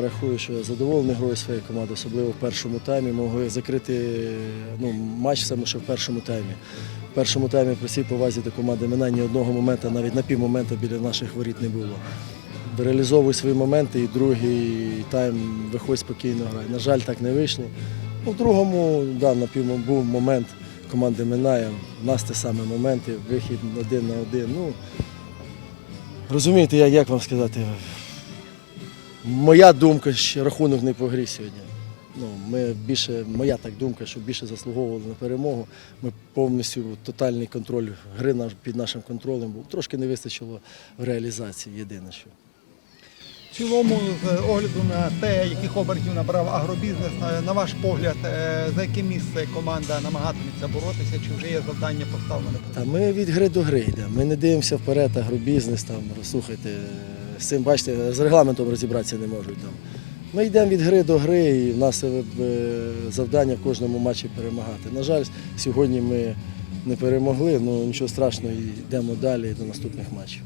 рахую, що я задоволений грою своєї команди, особливо в першому таймі. Могли закрити ну, матч саме ще в першому таймі. В першому таймі при всій повазі до команди Мина ні одного моменту, навіть на півмомента біля наших воріт не було. Реалізовуй свої моменти і другий тайм виходь спокійно грай. На жаль, так не вийшло. Ну, в другому, да, на пів був момент команди Минає. У нас те саме моменти, вихід один на один. Ну, розумієте, як, як вам сказати? Моя думка, що рахунок не по грі сьогодні. Ну, ми більше, моя так думка, що більше заслуговували на перемогу. Ми повністю тотальний контроль гри наш, під нашим контролем був. Трошки не вистачило в реалізації, єдине що. В цілому, з огляду на те, яких обертів набрав агробізнес, на, ваш погляд, е, за яке місце команда намагатиметься боротися, чи вже є завдання поставлене? Та ми від гри до гри йдемо. Ми не дивимося вперед, агробізнес там, слухайте, з цим бачите, з регламентом розібратися не можуть там. Ми йдемо від гри до гри, і в нас е, завдання в кожному матчі перемагати. На жаль, сьогодні ми не перемогли, але нічого страшного, йдемо далі до наступних матчів.